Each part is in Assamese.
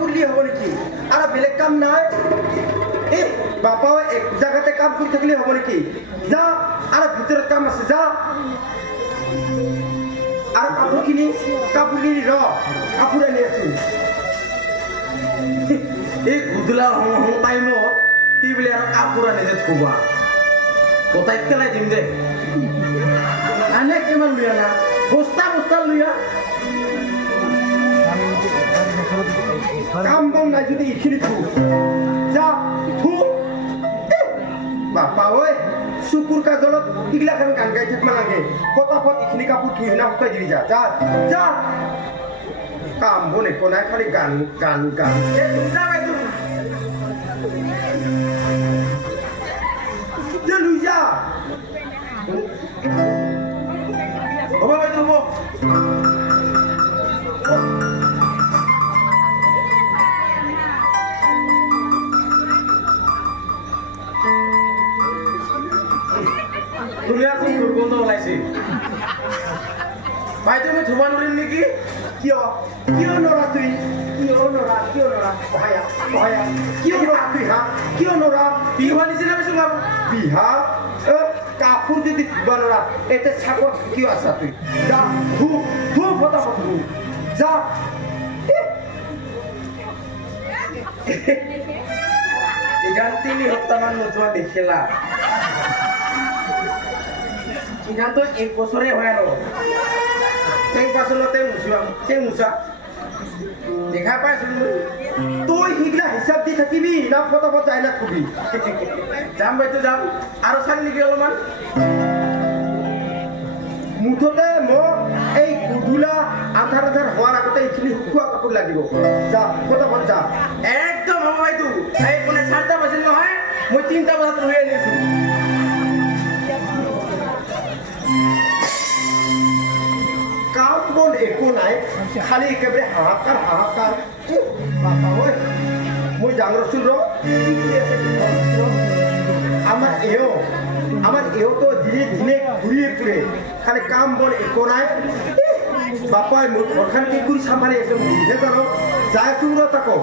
করলি হবে নাকি আর বেলেগ কাম নাই এই বাবা এক জায়গাতে কাম করে থাকলে হবে নাকি যা আর ভিতরে কাম আছে যা আর কাপড় কিনি র কাপড় আনি আছি এই গুদলা টাইমত কি বলে আর কাপড় আনি যে থবা কোথায় কেলাই দিম দে আনে কিমান লইয়া না বস্তা বস্তা লইয়া কাম বন নাই যদি ইখিনি থু যা থু বাপা ওই শুকুর কাজলত ইগলা খান গান গাই থাকবা লাগে ফটাফট ইখিনি কাপড় থুই না হতাই দিবি যা যা যা কাম বনে কোনায় খালি গান গান গান এ যা ভাই তুই যা লুই যা ও ভাই তুই ও দুনিয়াত দুর্গন্ধ ওলাইছে ভাই তুমি ধুবা নৰিম নেকি কিয় কিয় নৰা তুই কিয় নৰা কহায়া কিয় নৰা তুই হা কিয় নৰা বিহা নিচিনা বেছি ভাব বিহা কাপোৰ যদি ধুবা নৰা এতে চাকত কিয় আছা তুই যা ধু ফটাফট ধু যা এখান 3 সপ্তাহমান নোধোৱা দেখিলা ইনা তো 1 বছরে হয় আর সেই পাছলতে মুছা দেখা পাইছো তুই হিগলা হিসাব দি থাকিবি না ফটাফট যাই না খুবি যাম বাইতো যাম আর চালি নেকি অলপমান মুঠতে এই গুদুলা আধার হওয়ার আগতে এইখিনি শুকুয়া কাপড় লাগিব যা ফটাফট যা একদম হ'ব বাইতো এই কোনে 4টা বাজিল নহয় মই 3টা বজাত লৈ আনিছো কাম বন একো নাই খালি একেবাৰে হাহাকাৰ বাপা ঐ মই জানৰছো ৰ আমার এও তো ধীরে ধীরে ঘুরিয়ে ফুরে খালি কাম বন একো নাই বাপাই মোর ঘরখান কি করে সামনে এসে বুঝে জানো যায় শুনলো তাকো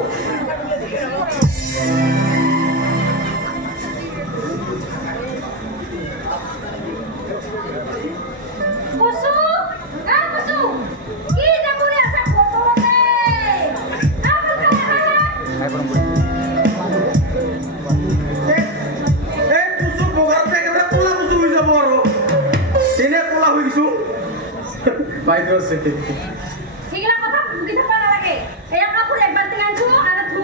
বাইরে আছে ঠিকলা কথা বুঝি থাকবা লাগে এই কাপড় একবার দিন আনছো আর ধু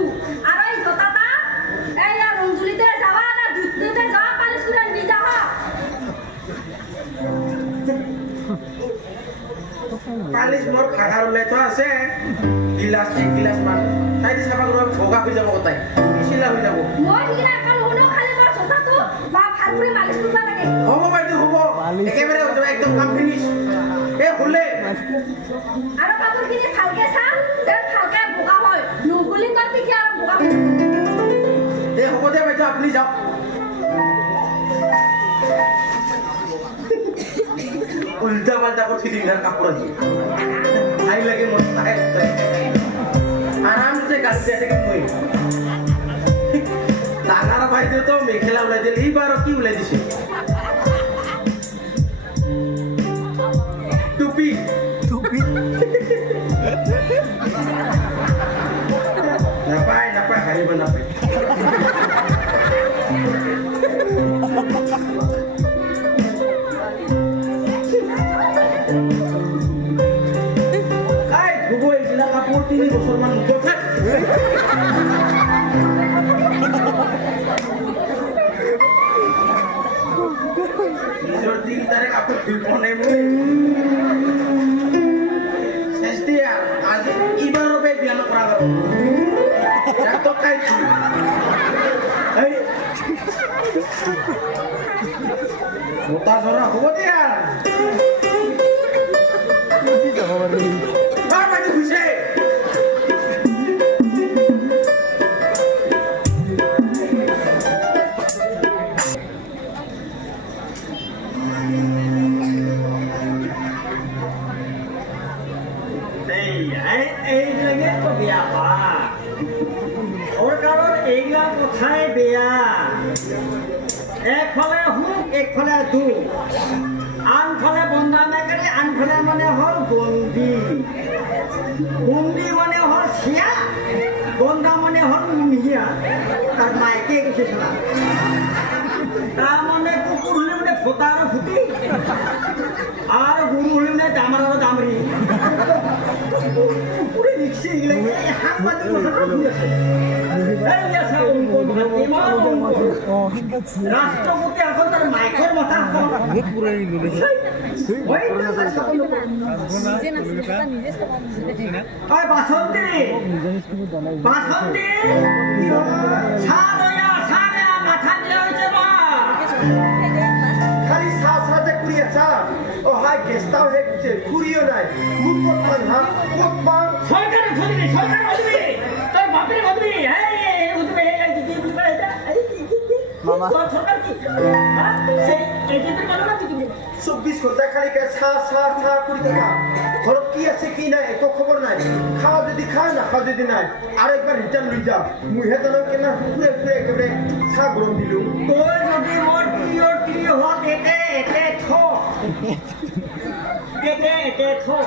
আর এই জোতাটা এই আর রঞ্জুলিতে যাওয়া না দুধতে যাওয়া পালিশ করে নিয়ে যাওয়া পালিশ মোর খাগার উলাই তো আছে গিলাস মান তাই দি সাবা করে ভোগা হই যাব কথাই মিছিলা হই যাব মই ঠিকলা কাল হলো খালি মোর জোতাটো বা ভাল করে মালিশ করবা লাগে হবো বাইদু হবো একেবারে হই যাব একদম কাম ফিনিশ এ হলে আর কাপড় কিনে ফালকে চাম যে ফালকে বোকা হয় নুগুলি করবি কি আর বোকা এ হবো দে বাইদু আপনি যাও উল্টা পাল্টা করছি দিনার কাপড় দিয়ে ভাই লাগে মস্ত আরাম সে গাছ দিয়ে থেকে মই ডাঙার বাইদু তো মেখেলা উলাই দিল এইবার কি উলাই দিছে টুপি নাপায় হারিব নাপায় ধুব এইগিলা কাপোৰ 3 বছৰমান নুঠে নিজৰ দিন তাৰে কাপোৰ ধুব নাই মই আজি ইবাৰৰ পৰা বিয়ানো কৰা যাব ডাক্তৰ খাইছো মোটা জৰা হ'ব দিয়া বাইদেউ খুঁজে কথাই বেয়া একফালে সুখ একফালে দুখ আনফালে বন্ধা মেকাৰী আনফালে মানে হ'ল বন্দী বন্দী মানে হ'ল চিয়া বন্ধা মানে হ'ল মুহিয়া তাৰ মাইকে কৈছে চলা তাৰ মানে কুকুৰ হ'লে মানে ফটা আৰু ফুটি আৰু গৰু হ'লে মানে ডামাৰ আৰু ডামৰি কুকুৰে লিখছে এইগিলাক সাংবাদিক কথাটো শুনি আছে ৰাষ্ট্ৰপতি আকৌ তাৰ মাইকৰ মাথা বাসন্তী বাসন্তী মাথা দিয়া হৈছে খালি চাহ যে কৰি আছা অহাই গেষ্টাও হে গৈছে ঘূৰিও নাই মোক ক'ত পাম হা ক'ত পাম সরকারে ধরবি সরকার ধরবি তোর বাপের ধরবি এই উঠবে এই কি বুঝবা এটা এই কি মামা সরকার কি হ্যাঁ সেই এজেন্টের বলো না কি 24 ঘণ্টা খালি চাহ কৰি থাকা ঘৰত কি আছে কি নাই একো খবৰ নাই খাওঁ যদি খা নাখাওঁ যদি নাই আৰু একবাৰ ৰিটাৰ্ণ লৈ যাম মইহে তলক কেনে ফুৰে একেবাৰে চাহ গৰম দিলোঁ তোর যদি মোর প্রিয় হক এতে থো এতে থো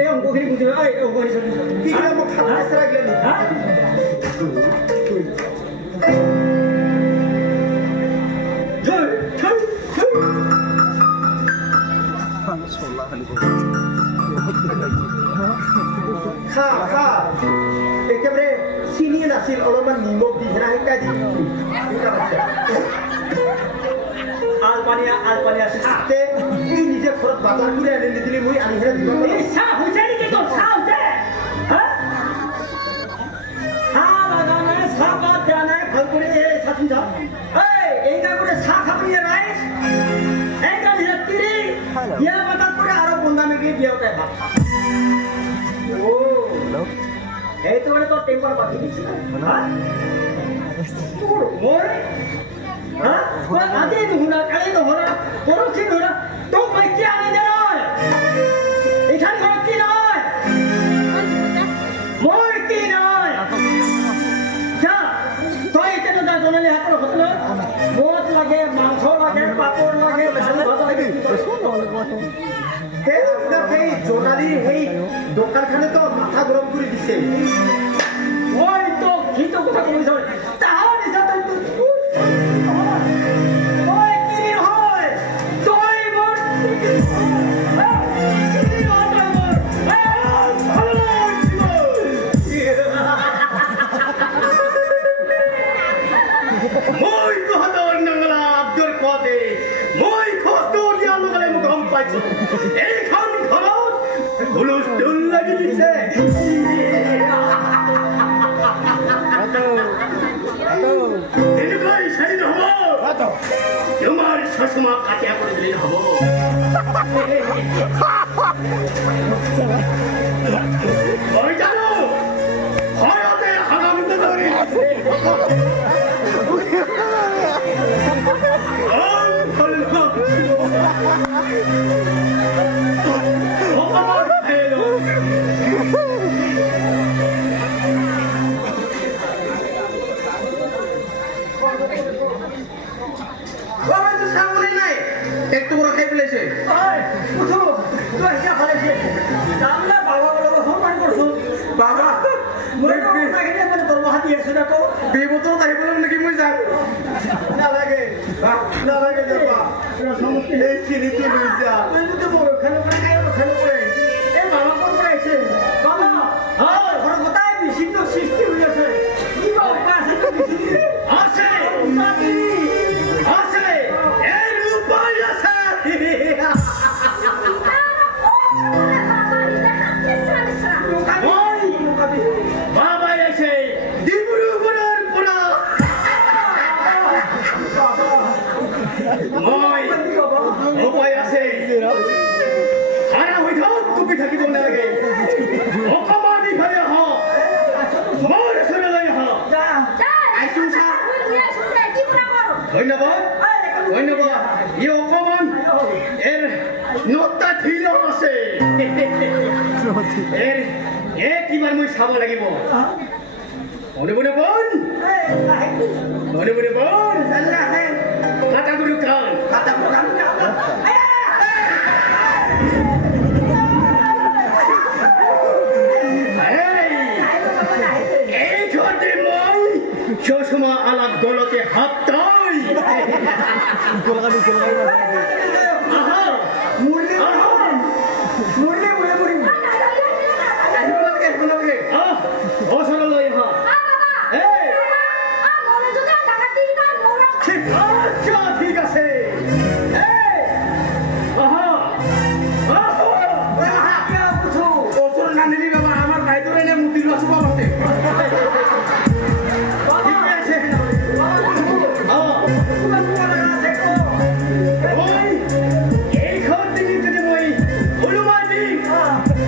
এই অঙ্কখিনি বুঝবে এই অঙ্কখিনি কি করে মোক খাত পেছৰা গিলা হ্যাঁ খা একেবাৰে চিনি নাছিল অলপমান নিমখ দি হেৰা শিকাই দি আলপানিয়া তাতে তুই নিজে ঘৰত বাজাৰ কৰি আনি নিদিলি মই আনি হেৰা দিব পাৰোঁ চাহ হৈছে নেকি তোৰ চাহ হৈছে চাহ বাদ দিয়া নাই ভাল কৰি এই চাচোন চাহ এইটা করে চাহ খাবি নাই এইটা নিজে তিরি বিয়া বাতাত করে আরো বন্ধা মেঘে বিয়া উঠায় ভাত খা ও এইটো মানে তোর টেম্পার বাকি দিচ্ছি তোর মই হ্যাঁ আগে নুহুনা কালি নুহুনা পরক্ষি নুহুনা তো মই কি আনি দে নয় এখান ঘর কি নয় মই কি নয় যা তই এখানে যা জনালি হাতের হতল মদ লাগে মাংস লাগে পাপড় লাগে ভাজা লাগে সেই আপোনাক সেই জোনালীৰ সেই দোকানখনেতো মাথা গৰম কৰি দিছে ওই তো কিন্তু কথা কইছ তাহাৰ নিছা তই ওই কি হয় তুই মোৰ মই তহঁতৰ নঙলা আব্দুল কোৱাতে মই কষ্ট দিয়া লগালে মোক গম পাইছো এইখন ঘৰত হুলস্থুল লাগি দিছে এনেকুৱাই চাই নহ'ব তোমাৰ চশমা কাটিয়া কৰি দিলে নহ'ব মই জানো ভয়তে হাগামুণ্ডে ধৰি একটু বড় খাই ফেলেছে বাবা বিপদত আহিব নেকি মই যাম নালাগে যাবা এইখিনিতো লৈ যা সৃষ্টি হৈ আছে আছে এই ৰূপাই আছে বাবাই আছে ডিব্ৰুগড়ৰ পৰা মই উপায় আছে খানা হৈ থাক টুপি থাকিব নালাগে অকমান ইফালে আহ মোৰ ওচৰলৈ আহ আইছো চা ধন্যবাদ ই অকমান এর নটা ঢিল আছে এর কিমান মই চাব লাগিব Mone mone pun. Mone mone pun. Kata gurukan. এই ঘটে মই চশমা আলাপ গলতে হাত তাই আহা মুরলি মুরলি মুরলি মুরলি আহ অসল লই হা এই আচ্ছা ঠিক আছে এই আহা আহা ওপর না নিলি বাবা আমার ভাই তোর এনে মুতি লস বাবাতে ঠিক আছে ওই এই ঘর থেকে যদি মই হনুমান দি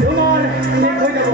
তোমার ঠিক হয়ে যাব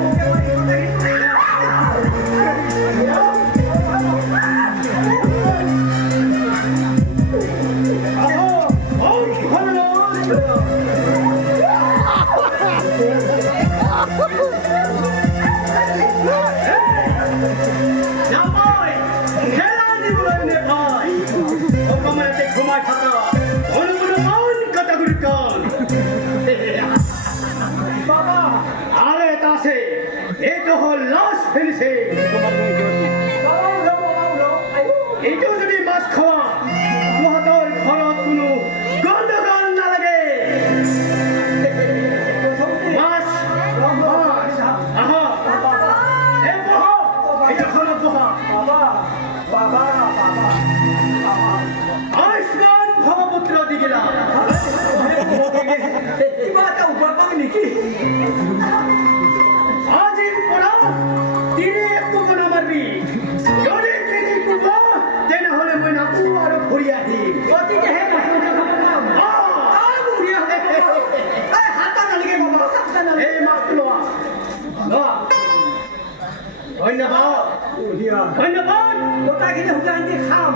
এইটো যদি মাছ খোৱা তহঁতৰ ঘৰত কোনো গণ্ডগোল নালাগে মাছ আহা এই বহ এইটো ঘৰত বহা আয়ুষ্মান ভৱপুত্ৰ দিগিলা আজিৰ পৰা তিনি একো বনা মাৰবি যদি তিনি কোব তেনেহ'লে মই নাকো আৰু ঘূৰি আহিম এই মাছটো লোৱা লোৱা ধন্যবাদ ধন্যবাদ গোটাখিনি শুকানটি খাম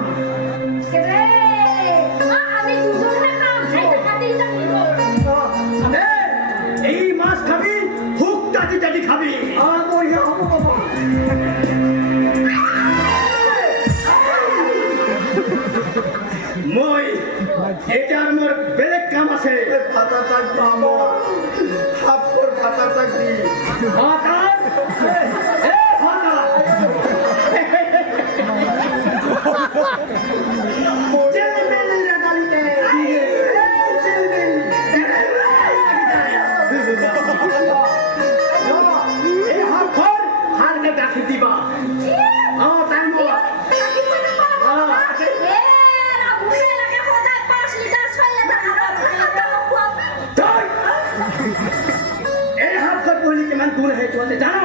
আমি দুজনে খাম খাইতে খাইতে এই মাছ খাবি হুক টাটি টাটি খাবি বঢ়িয়া হ'ব বাবা মই এটাৰ মোৰ বেলেগ কাম আছে ভাতা তাক হাফৰ ভাতা তাক দি ভাতাৰ এ ভাতা চেলমেল লাগালিতে এই হাফৰ হাৰকে গাখি দিবা টাইম এই হাফৰ পহিলি কিমান দূৰ আহে তোমালোকে জানো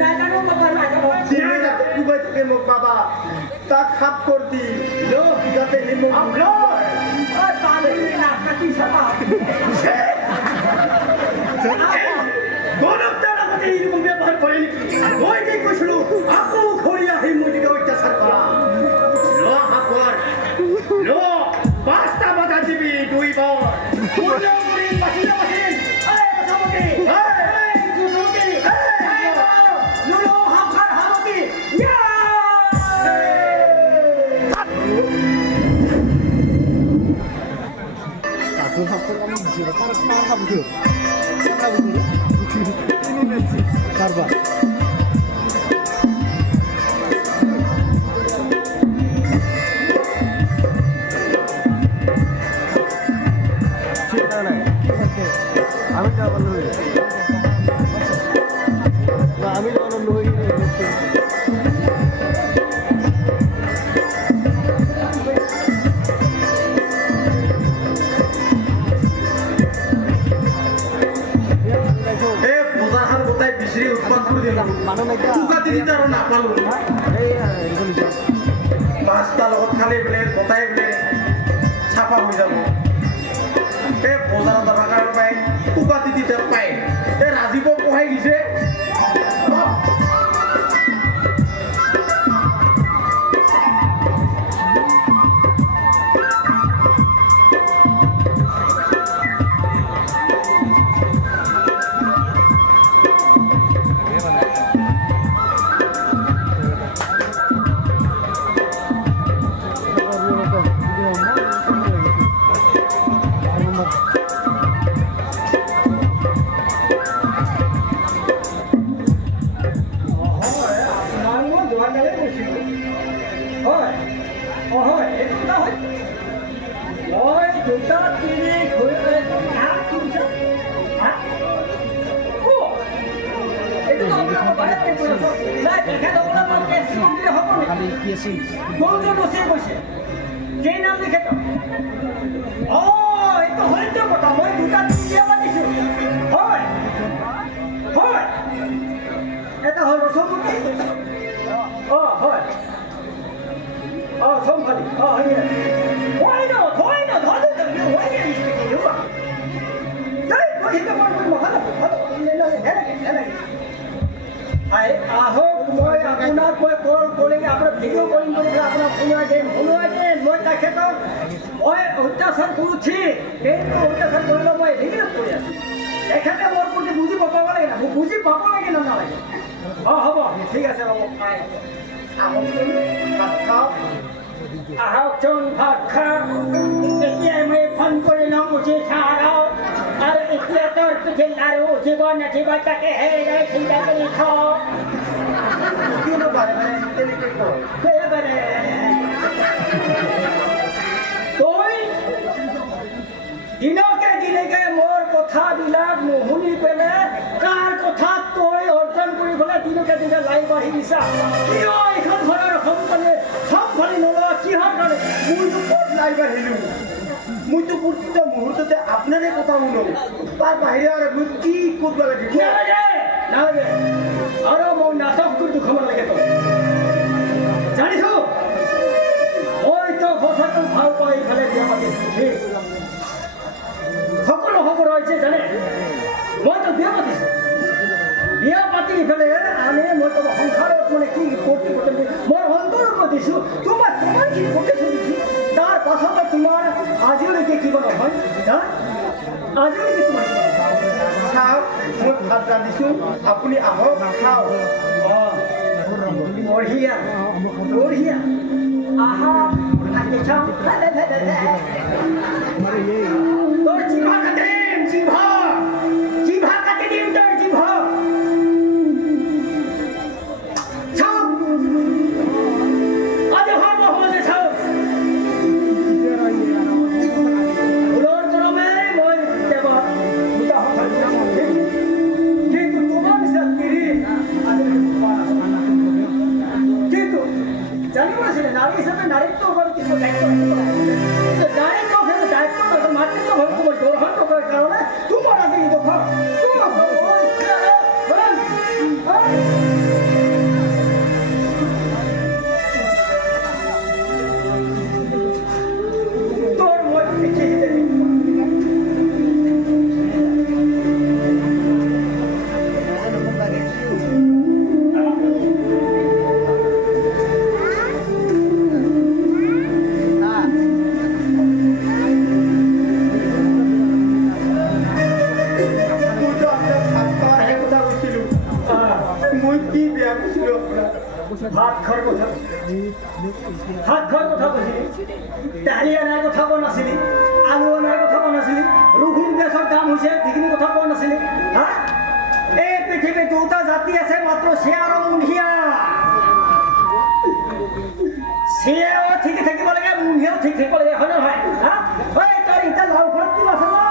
নাজানো বাবা নাজানো দিনে যাতে কুবাই থাকে মোক বাবা তাক হাফ কর দি যাতে হি মোক ওই পানি না কাটি সাবা গৌরব তার আগতে এইরকম ব্যবহার করে নাকি মই কি কৈছিলো আকৌ ঘূৰি আহি মোৰ দিকে অত্যাচাৰ কৰা ল হাফৰ ল 5টা বাধা দিবি 2 বাৰ পুরো পুরি বাকিলা বাকি এই সামনে এই দুজনকে এই নুলো হাফার হামকি ইয়া aku hafal kamu bisa karena betul ini nasi karba cerita naik আমি যাবার লোক না আমি যাবার লোক মানুহ নাইকিয়া নাপালো এই পাঁচটা লগত খালে বোলে গোটাই বোলে চাফা হৈ যাব এই বজাৰত যাব কাৰণে পাই কুকা তিতি পায় এই ৰাজীৱ পঢ়াই দিছে নাই তেখেতসকলে মই কেছ দিলে হ'ব নেকি খালি কি আছিল গৰুজন নচি গৈছে কেই নাম লিখে তো এইটো হয়তো কথা মই দুটা বিয়া পাতিছোঁ হয় হয় এটা হ'ল ৰসমুখী হয় somebody here why not why are you speaking you hey why you don't want আহো মই আপোনাক মই কল কৰিম আপোনাৰ ভিডিঅ' কলিং কৰি আপোনাক শুনোৱাই দিম মই তেখেতক মই অত্যাচাৰ কৰিছি কিন্তু অত্যাচাৰ কৰিলে মই ৰিগৰেট কৰি আছোঁ তেখেতে মোৰ প্ৰতি বুজি পাব লাগে না মোক বুজি পাব লাগে না নালাগে হ'ব ঠিক আছে হ'ব আহকচোন ভাত খাওক আহকচোন ভাত খা এতিয়াই মই ফোন কৰি লওঁ উঠি খাওঁ আৰু এতিয়া তোৰ পিঠিত আৰু উঠিব নাঠিব তাকে হেৰাই চিন্তা কৰি খাওঁ কিয়নো বাৰে বাৰে তেনেকৈ কয় তই দিনকে দিনকে মোৰ কথাবিলাক নুশুনি পেলাই কাৰ কথাত তই অৰ্জন কৰি পেলাই দিনকে দিনে লাই বাঢ়ি দিছা কিয় এইখন ঘৰৰ চম্ভালি নলোৱা কিহৰ কাৰণে মইতো ক'ত লাই বাঢ়িলোঁ মইতো প্ৰতিটো মুহূৰ্ততে আপোনাৰে কথা শুনো তাৰ বাহিৰে আৰু মই কি কৰিব লাগিব নালাগে আৰু মই নাটকটো দুখাব লাগে তই জানিছো মই তো কথাটো ভাল পাই এইফালে বিয়া পাতিছোঁ ঠিক সকলো খবৰ হৈছে জানে মইতো বিয়া পাতিছোঁ বিয়া পাতি ইফালে আনে মই তোমাৰ সংসাৰত মানে কি কৰিছোঁ মই অন্তৰত দিছোঁ তোমাৰ কি কৰিছোঁ তাৰ পাছতে তোমাৰ আজিলৈকে কিবা নহয় আজিলৈকে তোমাৰ খাওক মই ভাত ৰান্ধিছোঁ আপুনি আহক খাওক বঢ়িয়া বঢ়িয়া আহা আগে চাওঁ তোৰ জিভা কাটিম জিভা কাটি দিম তোৰ জিভা চাওঁ আজি হব সমাজে চাওঁ ফুলৰ জনমে মই কেৱল দুটা কথা কিন্তু তোমাৰ নিচিনা তিৰি কিন্তু জানিব আছিলে নাৰী হিচাপে নাৰীত্ব ওপৰত কিছু দায়িত্ব দায়িত্ব মাতৃত্ব ভাৱে মই গ্ৰহণ কৰাৰ কাৰণে তোমাৰ আজি এই কথা তোৰ মই পিঠি ভাত খোৱাৰ কথা কৈছিলি দালি অনাৰ কথা কোৱা নাছিলি আলু অনাৰ কথা কোৱা নাছিলি ৰঘুন গেছৰ দাম হৈছে সেইখিনি কথা কোৱা নাছিলি হা এই পৃথিৱীত দুটা জাতি আছে মাত্ৰ চিয়া আৰু মুনিয়া চিয়াও ঠিক থাকিব লাগে মুনিয়াও ঠিক থাকিব লাগে হয় নহয় হা তই এতিয়া লাওখনত কিবা আছে নহয়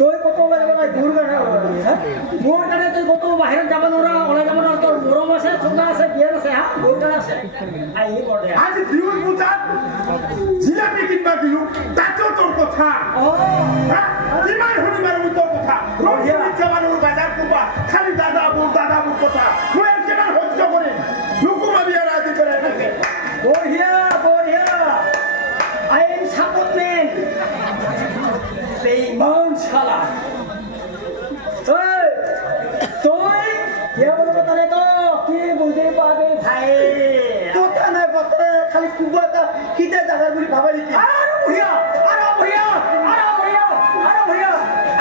তই কত ওলাই যাব দূৰ মোৰ কাৰণে তই কত বাহিৰত যাব নোৱাৰা ওলাই যাব নোৱাৰা তোৰ মৰম আছে চন্দা আছে বিয়াৰ আছে হা মোৰ কাৰণে আছে আহি কৰ দে আজি বিহুৰ পূজাত জিলাপি কিনবা দিলোঁ তাতো তোৰ কথা কিমান শুনিবা মই তোৰ কথা মানুহ বাজাৰ কৰবা খালি দাদা মোৰ কথা মই আৰু কিমান সহ্য কৰিম নুকুমা বিয়াৰ আজি কৰে এনেকে বঢ়িয়া আই এম সাপোর্টমেন বেইমান শালা তুই কেবল কথা নাই তো কি বুঝে পাবে ভাই কথা নাই কথা খালি কুবা এটা কিতা জাগার বুলি ভাবা নেকি আৰু বঢ়িয়া আৰু বঢ়িয়া আৰু বঢ়িয়া আৰু বঢ়িয়া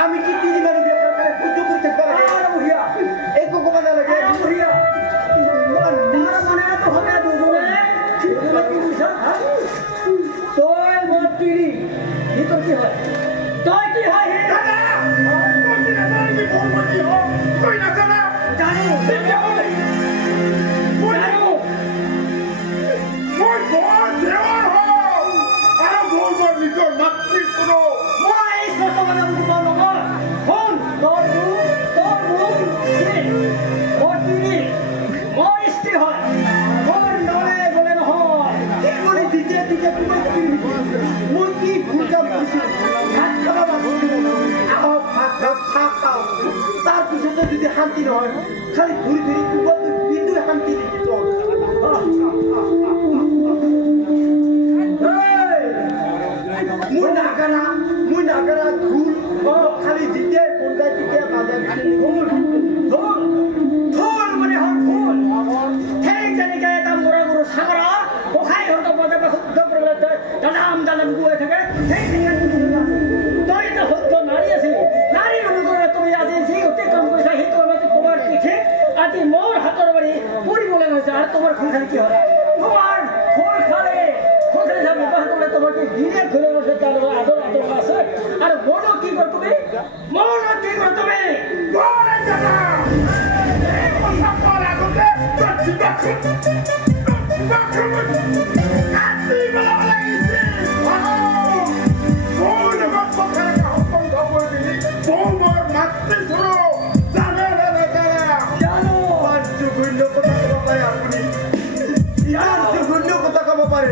আমি কি তিনি মাৰি দিয়ে সৰকাৰে পুজো কৰতে পাৰি আৰু বঢ়িয়া এই কোকো না লাগে আৰু বঢ়িয়া তাৰ মানে তো হবে দুজনে দুজনে কি বুঝছ তই মোৰ তিৰি ই তোৰ কি হয় তই কি হয় হে দাদা মই কি নাজানো কি ভগৱতী হ তই নাজানা জানো তেতিয়াহ'লে জানো মই বৰ দেৱৰ হওঁ আৰু মই মোৰ নিজৰ মাতৃ শুনো মই স্পষ্টভাৱে তোমাৰ লগত শুন তোৰ মোক মোৰ তিৰি মোৰ স্ত্ৰী হয় মোৰ নলে গলে নহয় কি বলি দিতে দিতে তুমি মই কি ভুল কাম কৰিছো ভাত খাবা আহো ভাত খাও চাহ খাও তাৰ পিছতো যদি শান্তি নহয় খালি ঘূৰি ঘূৰি কুকুৰটো কিন্তু শান্তি নিদি তোৰ মই নাগাৰা ধুল খালি যেতিয়াই মন যায় তেতিয়া বাজায় ফুল ফুল ফুল মানে হ'ল ফুল ঠিক যেনেকৈ এটা মৰা গৰু চাগৰা গোসাঁই ঘৰটো বজাব শুদ্ধ কৰিবলৈ দালাম গৈ থাকে সেই তই এটা শুদ্ধ নাৰী আছিলি নাৰী অনুকৰণে তুমি আজি যি গোটেই কাম কৰিছা সেইটো আমাক তোমাৰ কি ঠিক আজি মোৰ হাতৰ বাৰী ফুৰিবলৈ গৈছে আৰু তোমাৰ সংসাৰ কি হয় তোমাৰ ফুল খালে ব্যৱহাৰ কৰিলে তোমাৰ কি দিনে ঘূৰে গৈছে তাৰ আদৰ আছে আৰু মনো কি কৰ তুমি মনো কি কৰ তুমি বৰ দাদা এই কথা কোৱাৰ আগতে তই জিভাখন কাটি পেলাব লাগিছিল মোৰ লগত কথা এটা সম্বন্ধ কৰি দিলি মই মোৰ মাতৃ শুনো জানে নে নাজানে জানো ইমান জঘন্য কথা ক'ব পাৰে আপুনি ইমান জঘন্য কথা ক'ব পাৰে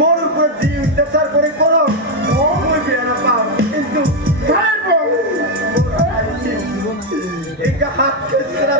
মোৰ ওপৰত যি অত্যাচাৰ কৰে কৰক মই বেয়া নাপাওঁ কিন্তু খাই enggak hak, secara